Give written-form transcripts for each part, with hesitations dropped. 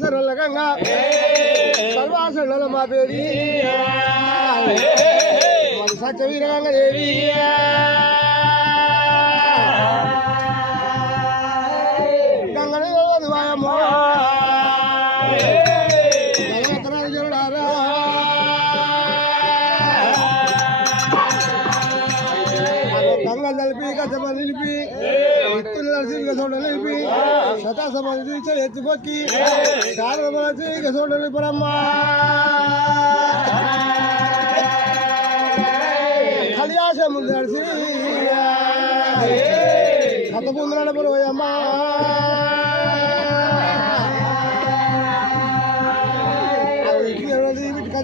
సరళగంగా సర్వాసండల మా పేరు సత్యవీరంగ దేవి గంగని వాయమ్మ గంగ నిలిపి గజమ నిలిపి ఇత్తులు నడిచి గజోడ నిలిపి శతాసమాధి ఎత్తి పొక్కి శారద నడిచి గజోడ నిలిపరమ్మా కలియాస ముందు నడిచి కథ ముందు నడపడమ్మా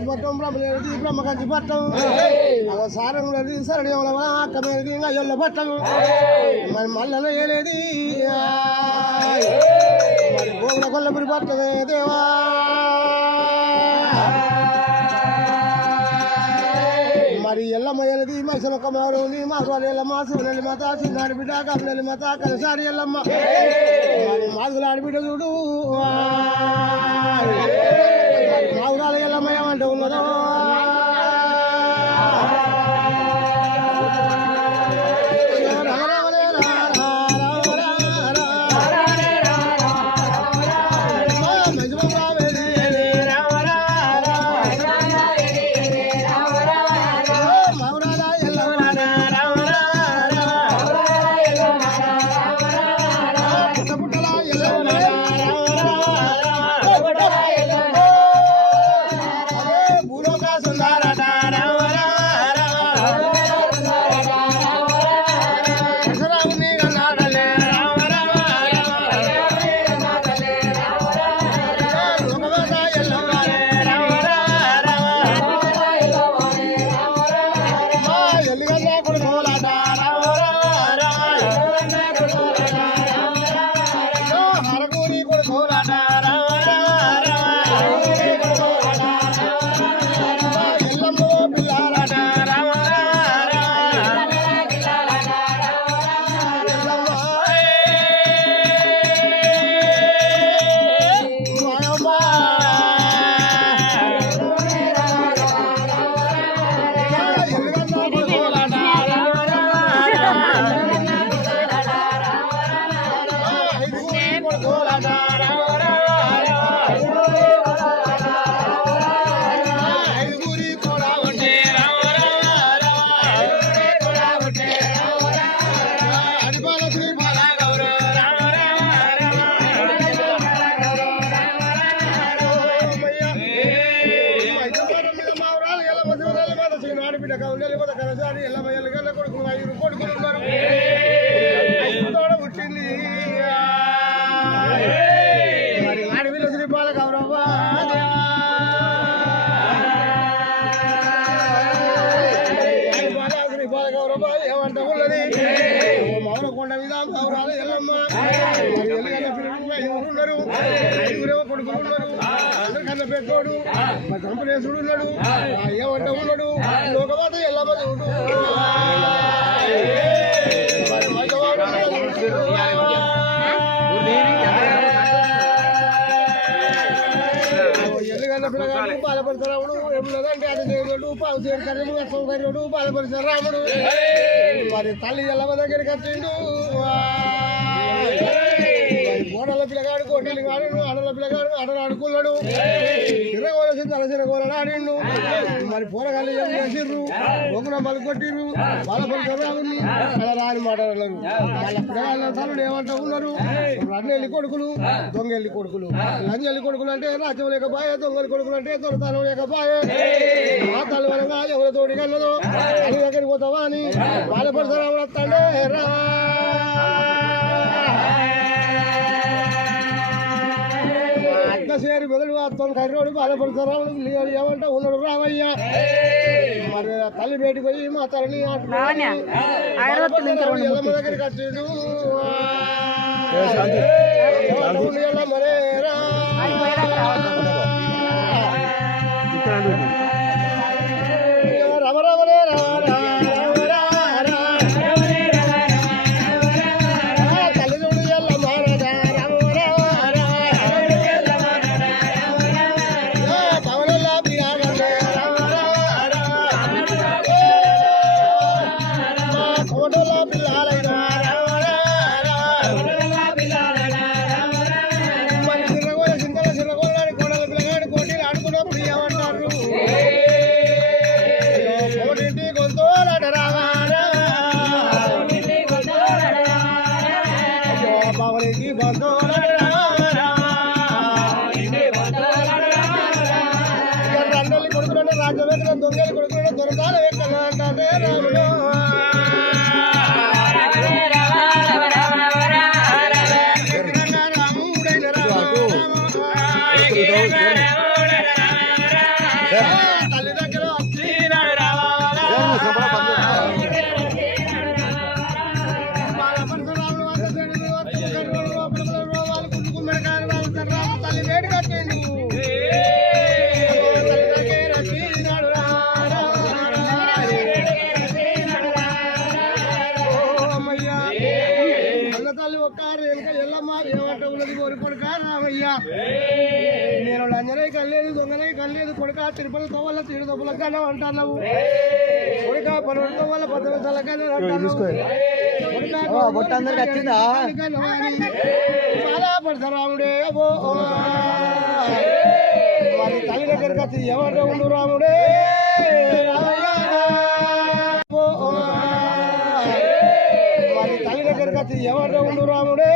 పట్టం బ్రహ్మది బ్రహ్మ కంచి పట్టం సారం సరడి కమేది ఎల్ల పట్టం మరి మళ్ళీ ఏలేది మరి గోగుల కొల్లపురి పట్టమే దేవా మరి ఎల్లమ్మ ఎల్లది మైసల కమారు మాసాలు ఎల్లమ్మ శివనెల్లి మాత చిన్నాడి బిడ్డ కమనెల్లి మాత కలిసారి ఎల్లమ్మ మరి మాసులు ఆడిబిడ్డ చూడు మావురాలు ఎల్లమ్మ ఏమంటే ఉన్నదో పుట్టింది మరి ఆడపిల్ల శ్రీపాల గౌరవ శ్రీపాల గౌరవ ఏమంట ఉన్నది మౌన కొండ మీద గౌరాలు ఎల్లమ్మ ఉన్నారు ఐదుగురేమో కొడుకులు ఉన్నారు అందరికన్నా పెద్దోడు మా కంపెనేసుడు ఉన్నాడు ఏమంట ఉన్నాడు లోకమాత ఎల్లమ్మ చూడు ఎల్లుగన్న పిల్లగాడు బాలపరిశరాముడు ఎప్పుడంటే అది దేవుడు పావు చేరుకర్యము సౌకర్యుడు బాలపరిశరాముడు మరి తల్లి ఎల్లమ్మ దగ్గరికి వచ్చిండు గోడల పిల్లగాడు కోటలు ఆడిండు ఆడల పిల్లగాడు ఆడలు ఆడుకున్నాడు చిరగోలసి తల చిరగోలను ఆడిండు మరి పూరగాళ్ళు ఏం చేసిర్రు బొగ్గున మలు కొట్టిర్రు బాలపరిశరాముని అలా రాని మాట్లాడలేరు వాళ్ళ పిల్లగాళ్ళ తల్లుడు ఏమంటా ఉన్నారు రన్నెల్లి కొడుకులు దొంగెల్లి కొడుకులు లంజెల్లి కొడుకులు అంటే రాజ్యం లేకపాయే దొంగలి కొడుకులు అంటే దొరతనం లేకపాయే మా తల్లి వలన ఎవరి తోడి కన్నదో అది దగ్గరికి పోతావా అని బాలపరిశరాముడు వస్తాడే రా సేరి మొదలు అత్తం కర్రోడు బాలపరిశరాముడు ఏమంటా ఉన్నాడు రామయ్య మరి తల్లి బయటకు పోయి మా తల్లిని ఎల్లమ్మ దగ్గరికి వచ్చిండు మరే రా రమ రమరే రా రండలి కొడుకులంటే రాజ్యం ఎక్కడ దొంగలి కొడుకులంటే దొరకాల ఎక్కడ అంటే రాముడు తల్లి దగ్గర తల్లి వేడి కట్టండి తల్లి ఒక్కారు వెనుక ఎల్లమ్మ ఏమంట ఉన్నది కోరి కొడుక రామయ్య నేను లంజనై కల్లేదు దొంగనై కల్లేదు కొడుక తిరుపతితో వల్ల తీరు దొబ్బల కన్నా అంటున్నావు కొడుక పనులతో వల్ల పద్దెనిమిది తలకన్నా రాముడే అబో మరి తల్లి దగ్గరికి వచ్చి ఏమంట ఉండు రాముడే మరి తల్లి దగ్గరికి వచ్చి ఏమంట ఉండు రాముడే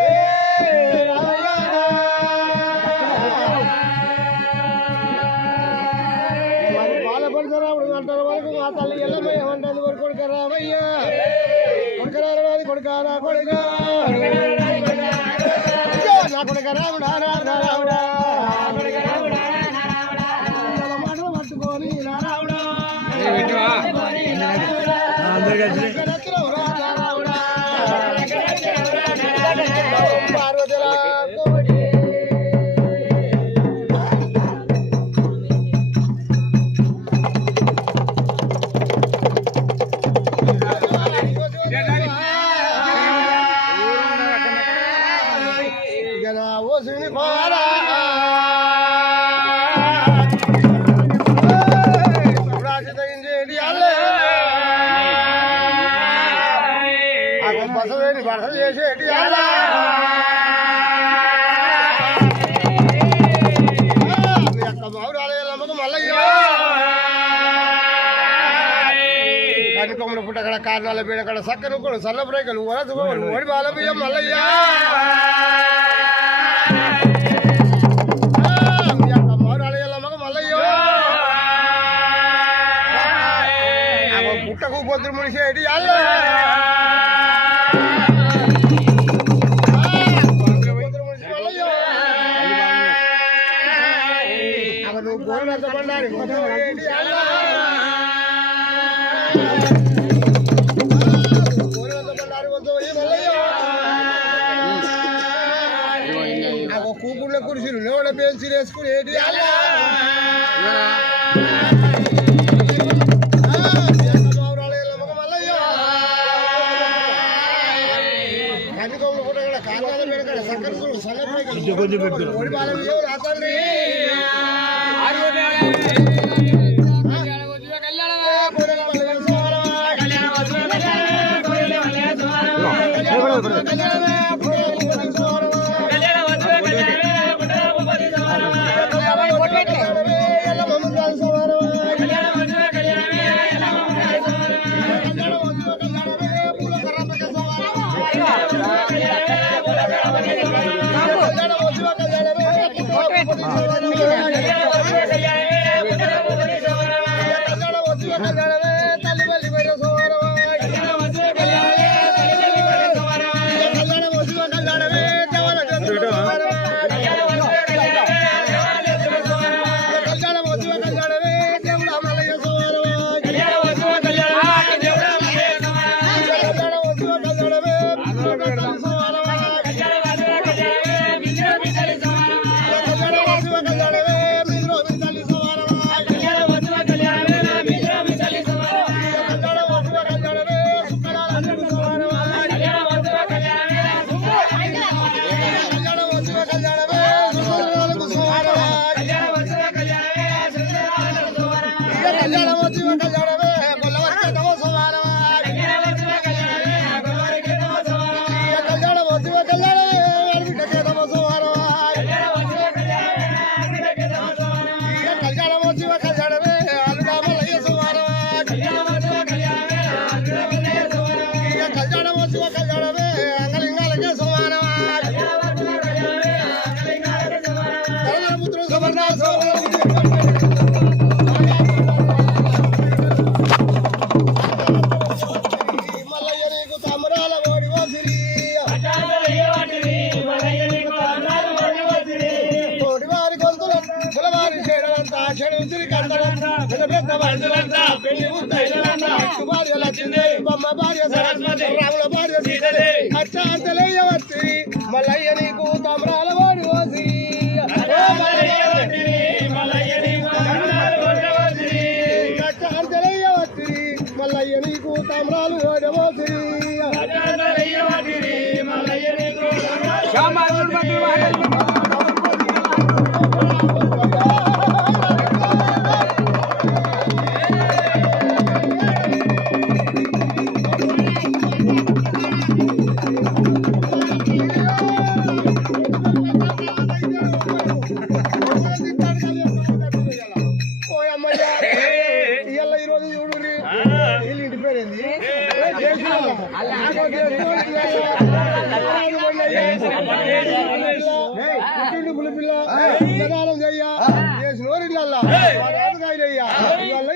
మరి బాలపరశురాముడు అంటారు వరకు ఆ తల్లి ఎల్లమ్మ ఏమంటుంది వరకు కొడుక రామయ్య కొడుకరాది కొడుకారా కొడుక నా కొడుక రాముడా రాముడా మాటలు పట్టుకొని రాముడా పార్వతిరా ఓసిని పారా బసవేని బస చేసేటి మౌరాలమ్మకు మల్లయ్య కనుకొమ్మల పుట్ట అక్కడ కారణాల పీడ అక్కడ సక్కను కూడా సన్నపురేకలు ఓడి బాల బియ్యం మల్లయ్య మౌరాలమ్మకు మల్లయ్య పుట్టకు పొద్దు ముడిసేటి అల్ల నువ్వు గోరంత బండారి కూపుళ్ళ కుర్చీలు నోడ పెన్సిల్ వేసుకుని ఏంటి కన్నికొమ్మలు కూడా కారణాల పెడతాడు సక్కర సన్నపడి ఓడి బాలం రాతండి తల్లి భార్య లక్ష్మీ బొమ్మ భార్య సరస్వతి రాముల భార్య సీతలే అచ్చాంతలయ్య వచ్చి మల్లయ్య నీకు తమరాల వాడు వచ్చి అచ్చాంతలయ్య వచ్చి మల్లయ్య నీకు తమరాలు ఓడవోసి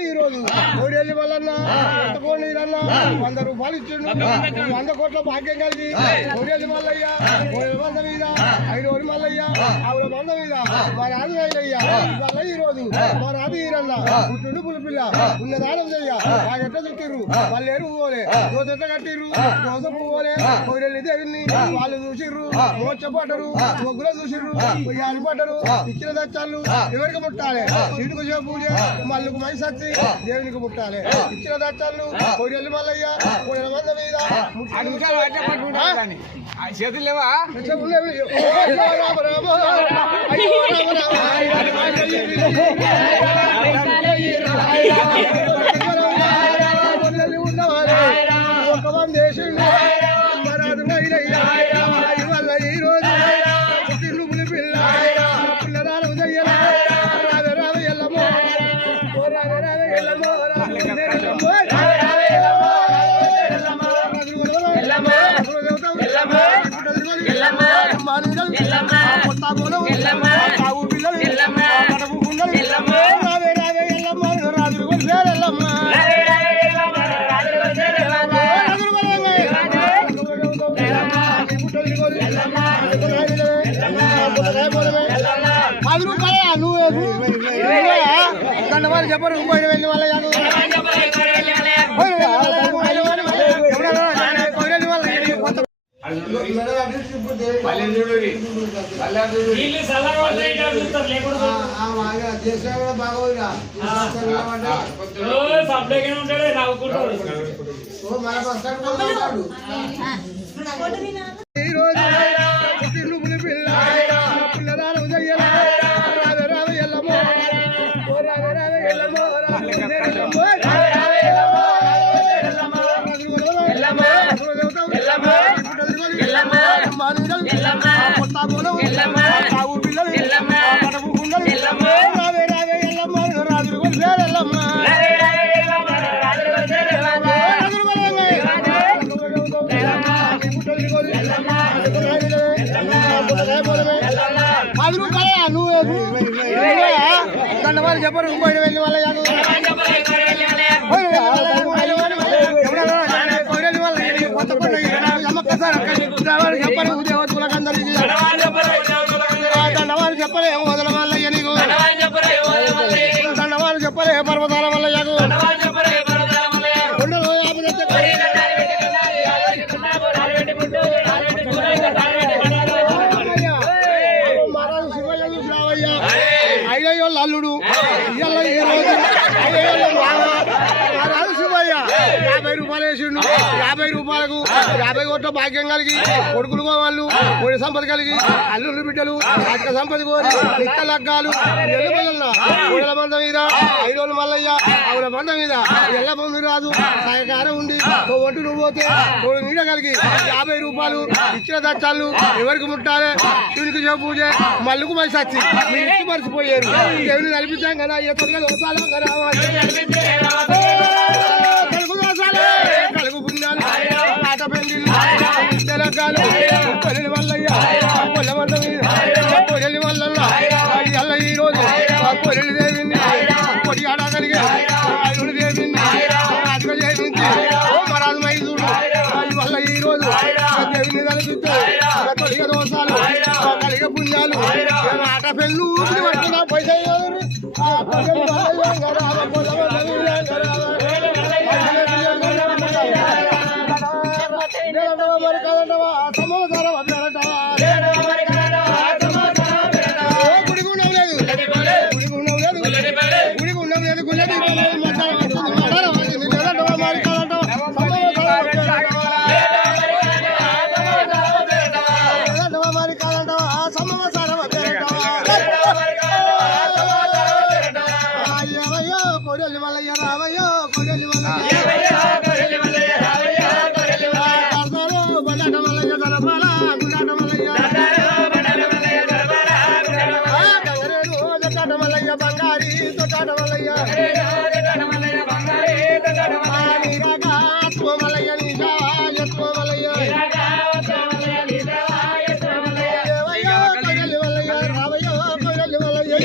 ఈరోజు 3 వల్ల 100 రూపాయలు ఇచ్చిండు 100 కోట్ల భాగ్యం కలిగి 3 మల్లయ్య 100 మీద 5 మల్లయ్య 100 మీద మా రాజు అయ్యా వల్ల ఈరోజు మా రాజు ఈరన్న పుట్టిండు పులిపిల్ల ఉన్నదానం చెయ్య వాళ్ళు ఎట్లా చుట్టిర్రు వాళ్ళు ఎరు పోలే రోజు ఎట్లా కట్టిర్రు రోజు పోలే కోడెల్లి దేవిని వాళ్ళు చూసిర్రు మోర్చపడ్డరు మొగ్గులో చూసిర్రు యాలి పడ్డరు ఇచ్చిన దచ్చాలు ఎవరికి ముట్టాలి సీటుకు పూజ మల్లుకు మైసచ్చి దేవునికి ముట్టాలి ఇచ్చిన దచ్చాలు కోడెల్లి మల్లయ్య కోడెల మంద మీద చేతులు లేవా రామ రామ ఒక దేశంలో మరాదు వల్ల ఈరోజు పుట్టిల్లు పులి పిల్ల పిల్లరాలు చెయ్యలా రావ రావ ఎల్లమో రావ రావ ఎల్లమో దండవాళ్ళు చెప్పరు వెళ్ళి వాళ్ళ పుట్టిల్లు పులి పిల్ల పిల్లరాలు చెయ్యలా రావ రావ ఎల్లమో రావ రావ ఎల్లమో దండవాళ్ళు చెప్పరు వెళ్ళి వాళ్ళ చెప్పరు ఉద్యోగస్తులకందరికీ దండవాళ్ళు చెప్పలే వదల వల్లయ్య నీకు దండవాళ్ళు చెప్పలే పర్వతాల వల్లయ్యకు అయ్యో అల్లుడు ఇవాళ ఈ రోజు రాజు శివయ్య 50 రూపాయలు వేసిండు 50 రూపాయలకు 50 కోట్ల భాగ్యం కలిగి కొడుకులు వాళ్ళు కోడి సంపద కలిగి అల్లుళ్ళు బిడ్డలు అక్క సంపద కోరి నిత్త లగ్గాలు ఎల్లుమల్లన్న కోడల మంద మీద 5 మల్లయ్య ఆవుల మంద మీద ఎల్ల పొందు రాదు సహకారం ఉండి ఒంటు నువ్వు పోతే తోడు నీడ కలిగి 50 రూపాయలు ఇచ్చిన దచ్చాలు ఎవరికి ముట్టాలి శివునికి పూజ మల్లుకు మైసచ్చి మీరు ఇచ్చి మర్చిపోయారు దేవుని నడిపించాం కదా ఏ త్వరగా దోసాలు కలుగు దోసాలే కలుగు పుణ్యాలు ఆట పెళ్లిళ్ళు తెలంగాణలు కొల్లి వల్లయ్య కొల్ల మంద మీద కొల్లి వల్ల అల్ల ఈ రోజు కొల్లి దేవిని కొడి ఆడగలిగే అల్లుడి దేవిని రాజుగా చేయించి మరాజు మైసూరు వల్ల ఈ రోజు దేవుని నడిపిస్తే కొలిగ దోసాలు కలిగ పుణ్యాలు ఆట పెళ్ళు పైసలు కాదంటావా సమాచారం అభ్యరంటావా గుడికి ఉండవు లేదు గుడికి ఉండవు లేదు గుడికి ఉండవు లేదు గుళ్ళకి మాట్లాడవా మరి కాదంటావా మరి కాదంటావా సమాచారం అభ్యరంటావా అయ్యవయ్యో కొడలి మల్లయ్య రావయ్యో కొడలి మల్లయ్య బంగారీ తోటాట మల్లయ్య మల్లయ్య నీజాయత్వ మల్లయ్య దేవయ్యో కొడలి మల్లయ్య రావయ్యో కొడలి మల్లయ్య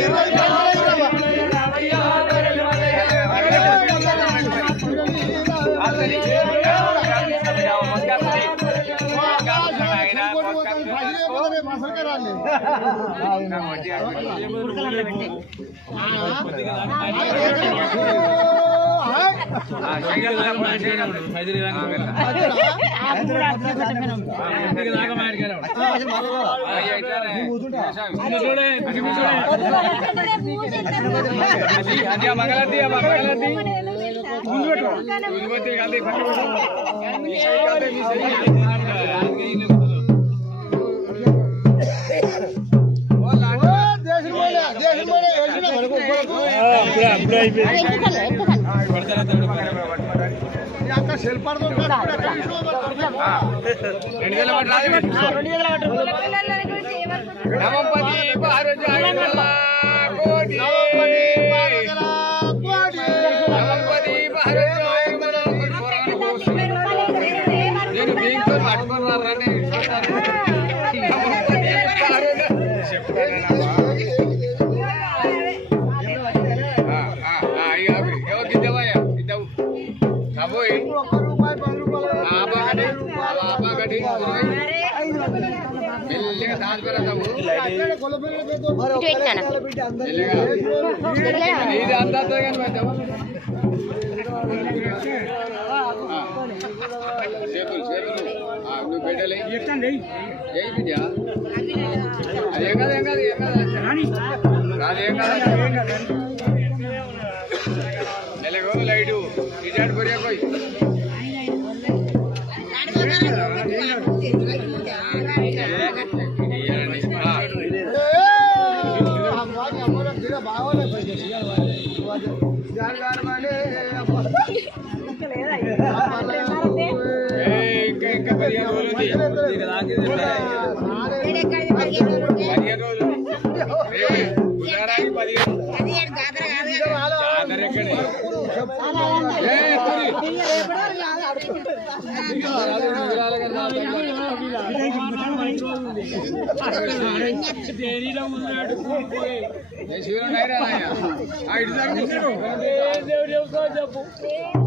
లైటు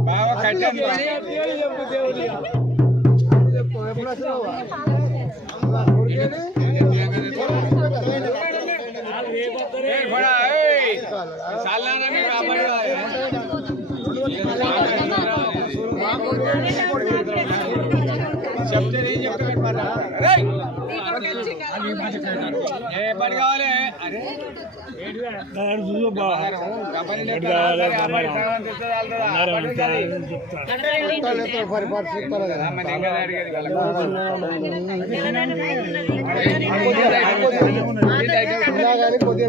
బాగా కట్టాను చెప్తే నేను చెప్తే పెట్టమన్నా పడి కావాలి కొద్దిగా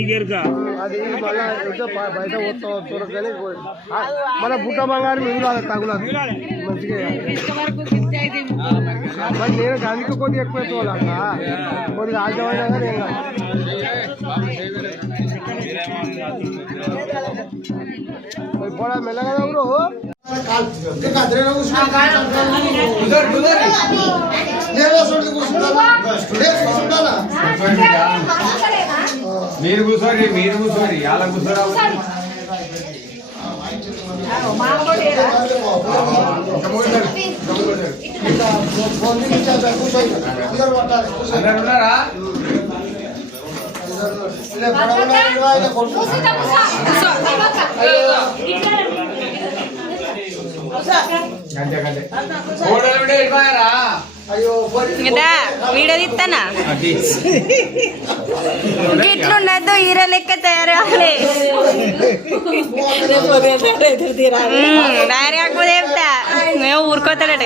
మిగతా అది బయట చూడగానే మన పుట్ట బంగారు మిగులాలి తగులాలి మంచిగా మరి నేను దానికి కొద్దిగా ఎక్కువ చూడాలక్క కొద్దిగా ఆశమైనా కానీ పోడా మెల్లగా ఎవరు మీరు కూర్చోండి అలా కూర్చోరా ఉన్నారా వీడియో తీస్తానా ఇట్లుండద్దు హీరో లెక్క తయారు కావాలి డైరీ కాకపోతే చెప్తా మేము ఊరుకోతాడట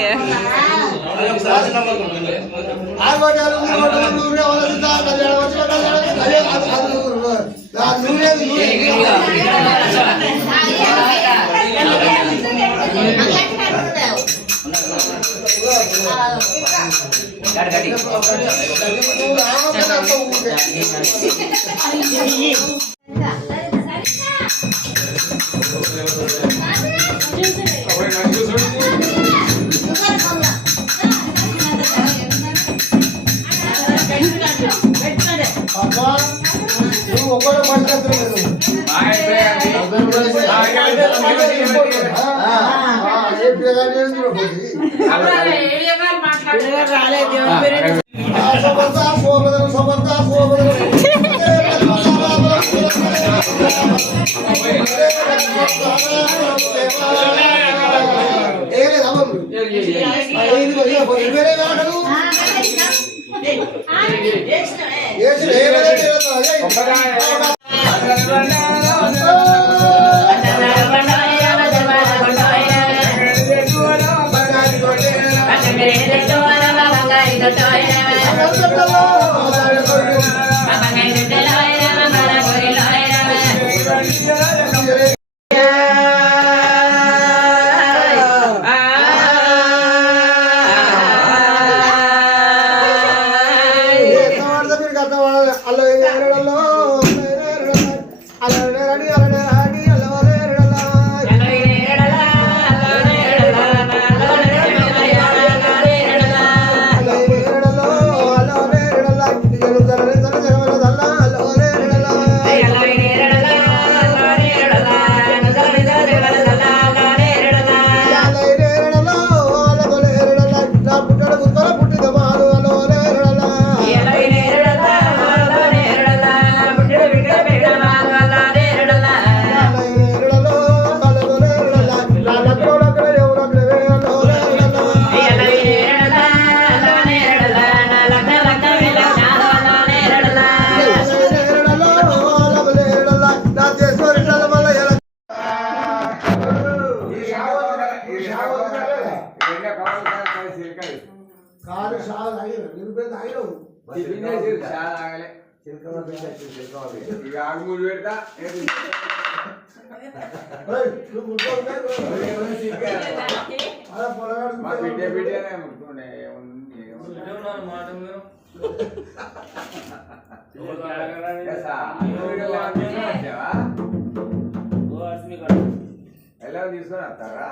ఎలా తీసుకొని వస్తారా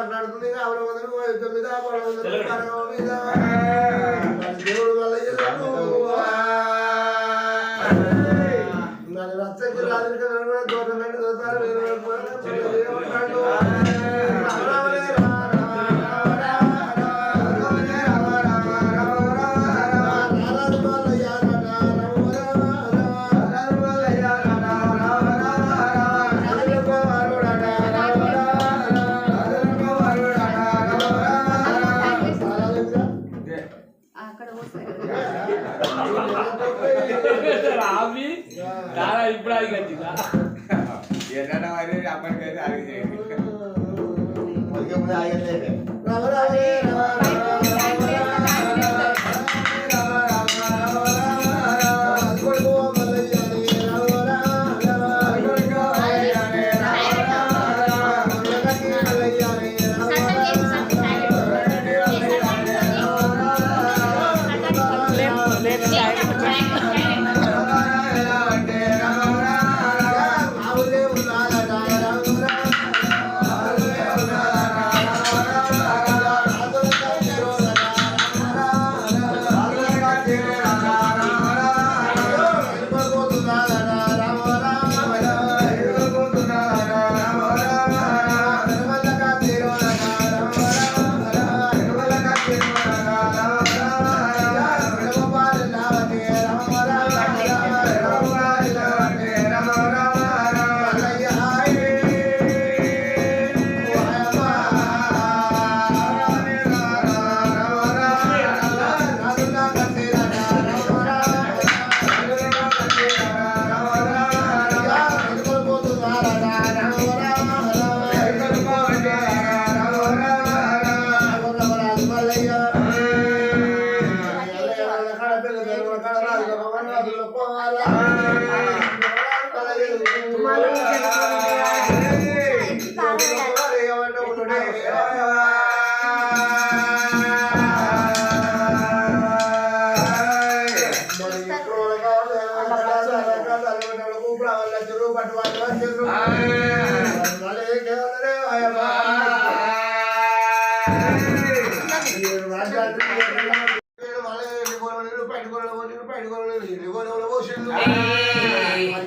మాట్లాడుతుంది రచ్చకి రాజు ఇప్పుడు అది కట్టిందా అప్పటికైతే అది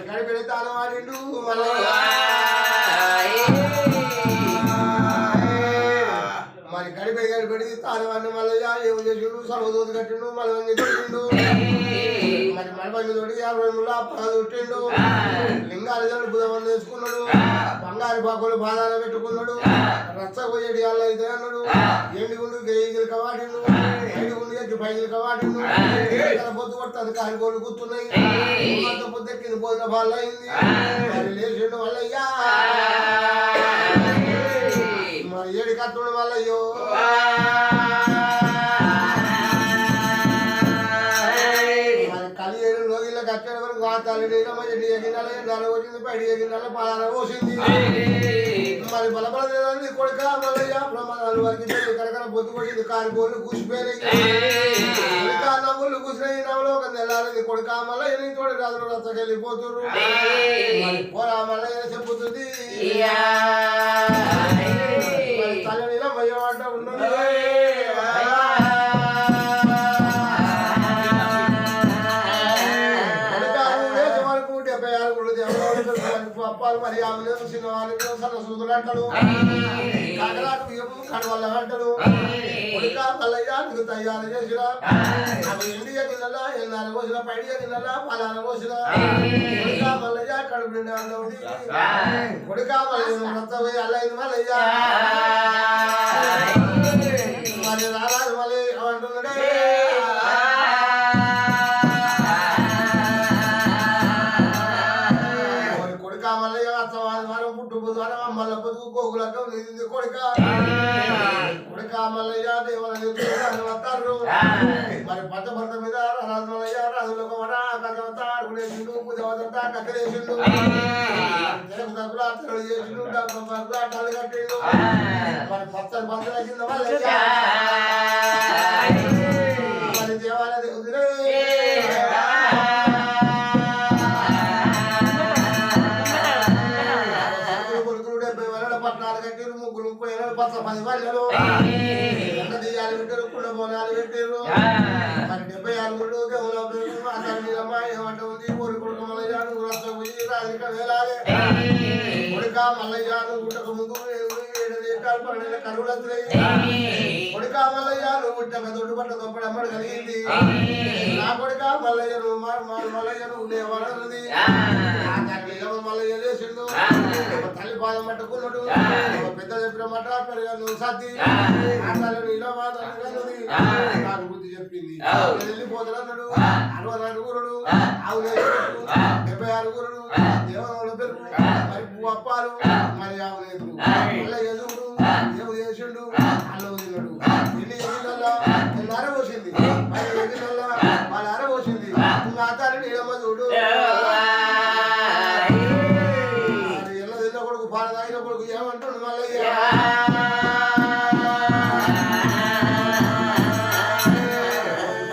కడిపెడి తాను వాడిండు మళ్ళీ మరి గడిపెడి తాను వాడిని మళ్ళయ్య ఏం చేసిండు సర్వదూత కట్టిండు మళ్ళీ కొట్టిండు మరి మళ్ళీ తోటి 50 రోజులు అప్పగా చుట్టిండు లింగాలు జల్లు బుధమని వేసుకున్నాడు బంగారు పాకులు బాధాలు పెట్టుకున్నాడు రచ్చపోయేటి వాళ్ళు అయితే అన్నాడు ఎండుగుండు గేయిలు కవాడిండు ఎండుగుండు ఎట్టి పైలు కవాడిండు పొద్దు కొడుతుంది కాలిగోళ్ళు కూర్చున్నాయి పొద్దు ఎక్కింది పోయిన బాల్ అయింది మరి లేచిండు మళ్ళయ్యా మరి ఏడు కట్టుడు మళ్ళయ్యో కట్టాడు వరకు వాతాలు ఎడ్డి ఎగినాల ఎండాల వచ్చింది పైడి ఎగినాల పాల పోసింది మరి బలపడలేదని కొడుక మళ్ళయ్య ప్రమాదాలు వరకు కడకర పొద్దు కొట్టింది కారిపోలు కూసిపోయినాయి నవ్వులు కూసినాయి నవ్వులో ఒక నెలాలి కొడుక మళ్ళీ తోడి రాజులు రచ్చకెళ్ళిపోతున్నారు పోరా మళ్ళీ చెప్పుతుంది తల్లిలో భయమాట ఉన్నది అప్పాలు మరి ఆమె చిన్నవాళ్ళు సన్న సూదులు అంటాడు కాకరాకు బియ్యము కడవల్ల అంటాడు కొడుక మల్లయ్య నీకు తయారు చేసిన అవి ఎండి ఎగినల ఎన్నాలు పోసిన పైడి ఎగినల పలాన పోసిన కొడుక మల్లయ్య కడుపు నిండా ఉంది కొడుక మల్లయ్య రత్తపోయి అల్లైంది మల్లయ్య మరి రారాదు మళ్ళీ అంటున్నాడే మళ్ళీ పొదుగు గోగులకు నింది కొడుక మల్లయ్య దేవాలయం వస్తారు మరి పంచ భర్త మీద రాజు మల్లయ్య రాజులకు ఆడుకునేసిండు పూజవతంతా కక్కరేసిండు తగులు చేసిండు అట్టాలు కట్టిండు మరి పచ్చని పంచల కింద మల్లయ్య మరి దేవాలయం ముగ్గురు 30 ఏళ్ళు 10 పల్లెలు ఎంత దియ్యాలు పెట్టారు కుండ బోనాలు పెట్టారు మరి 76 గౌరవ ఏమంట ఉంది ఊరి కొడుకు మల్లయ్య నువ్వు రస్త పోయి రాజరిక వేలాలే కొడుక మల్లయ్య నువ్వు పుట్టక ముందు 7 ఏటాలు 12 కరువులు వస్తున్నాయి కొడుక మల్లయ్య నువ్వు పుట్టక దొడ్డు పట్ట దొప్పడి అమ్మడు కలిగింది నా కొడుక మల్లయ్య నువ్వు మల్లయ్య నువ్వు ఉండేవాడన్నది మల్లయ్య లేచిండు తల్లి పాదం పట్టుకున్నాడు పెద్ద చెప్పిన మాట పెరగను సర్ది నాకు బుద్ధి చెప్పింది వెళ్ళిపోతాడు 60 గురుడు ఆవు 76 గురుడు దేవరంలో పెరుగు మరి పువ్వు అప్పాలు మరి ఆవు లేదు మళ్ళీ ఎదుగుడు దేవు చేసిండు అల్ల వదిలినాడు ఎన్ని ఎగినల్లా నిన్ను అరబోసింది మరి ఎగినల్లా వాళ్ళు అరబోసింది నువ్వు ఆతారు నీడమ్మ చూడు కొడుకు పాల తాగిన కొడుకు ఏమంటుండు మల్లయ్య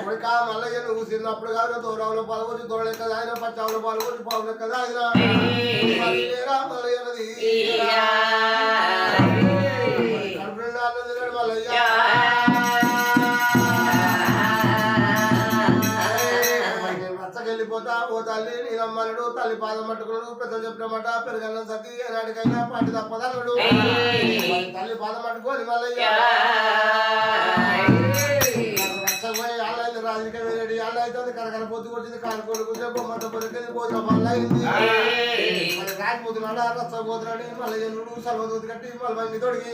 కొడుక మల్లయ్య నువ్వు చిన్నప్పుడు కాదు దూరంలో పాల్గొచ్చి దూరం లెక్క తాగిన పచ్చావులో పాల్గొచ్చి పావు లెక్క తాగిన మల్లయ్యనది కడుపు నిండా తిన్నాడు మల్లయ్య వెళ్ళిపోతా ఓ తల్లి నీలమ్మనుడు తల్లి పాదం పట్టుకున్నాడు పెద్దలు చెప్పిన మాట పెరుగన్నం సతి ఏనాటికైనా పాటి తప్పదన్నాడు తల్లి పాదం పట్టుకోని మల్లయ్య రాజరిక వేడి ఆళ్ళ అయితే కరకర పొద్దు కొట్టింది కానుకోలు కూర్చో బొమ్మతో పొరికింది భోజనం వల్ల అయింది మరి రాకపోతున్నాడు రచ్చపోతున్నాడు మల్లయ్యనుడు సర్వదూతి కట్టి మళ్ళీ తొడిగి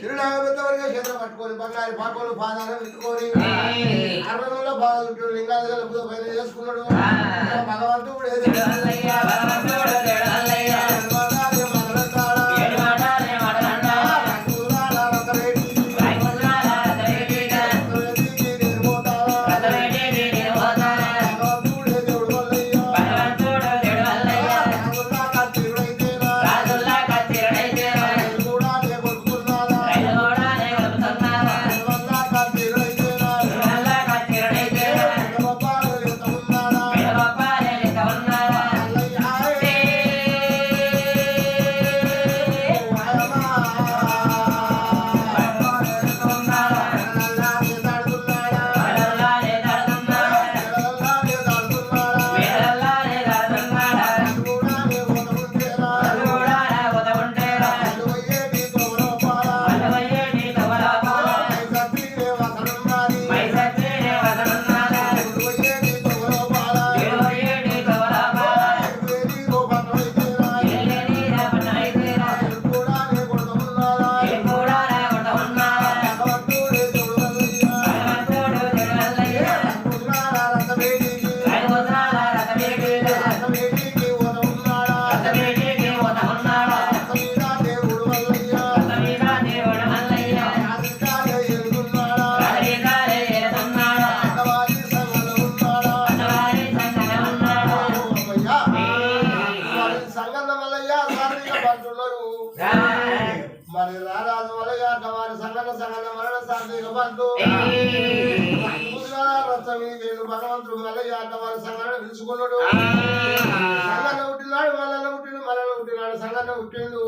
తిరునాగవరకు చేతులు పట్టుకొని బంగారు పాకోలు పాదాలు పెట్టుకొని 60 రోజుల్లో బాగా లింగాలు పైన చేసుకున్నాడు భగవంతుడు మల్లయ్య దిగబండు రథమి వేణు భగవంతుడు మల్లయ్య అన్నవారి సంఘాన్ని పిలుచుకున్నాడు సంఘాన్ని పుట్టినాడు మల్లన్న పుట్టిండు మల్లన్న పుట్టినాడు సంఘాన్ని పుట్టిండు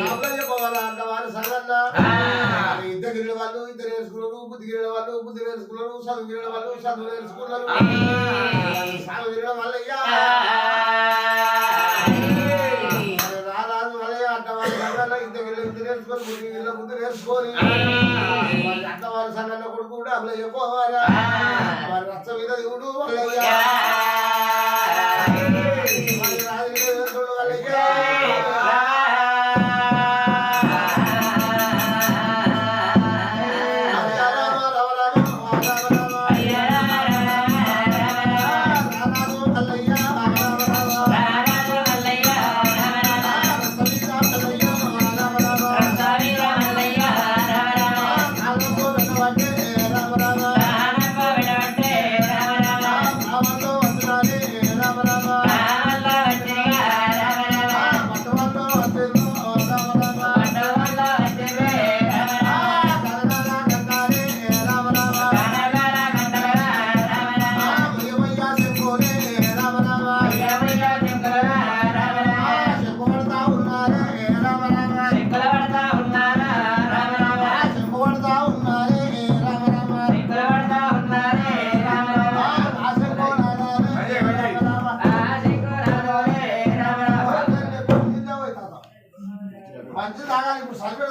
రామయ్య పవాల అన్నవారి సంఘన్న ఇద్దరు వాళ్ళు ఇద్దరు నేర్చుకున్నారు బుద్ధి గిరిన వాళ్ళు బుద్ధి నేర్చుకున్నారు చదువు గిరిన వాళ్ళు చదువు నేర్చుకున్నారు సాగు గిరిన మల్లయ్య రారాజు మల్లయ్య అన్నవారి సంఘన్న ఇద్దరు బుద్ధి నేర్చుకొని బుద్ధి గిరిన బుద్ధి నేర్చుకొని అన్నవారి సంఘన్న కొడుకు కూడా మల్లయ్య పోవాలా వారి రచ్చ మీద దేవుడు మల్లయ్య వారి రాజు మీద వేసుకుడు మల్లయ్య మంచి తాగాలి ఇప్పుడు సరిపెడుతుంది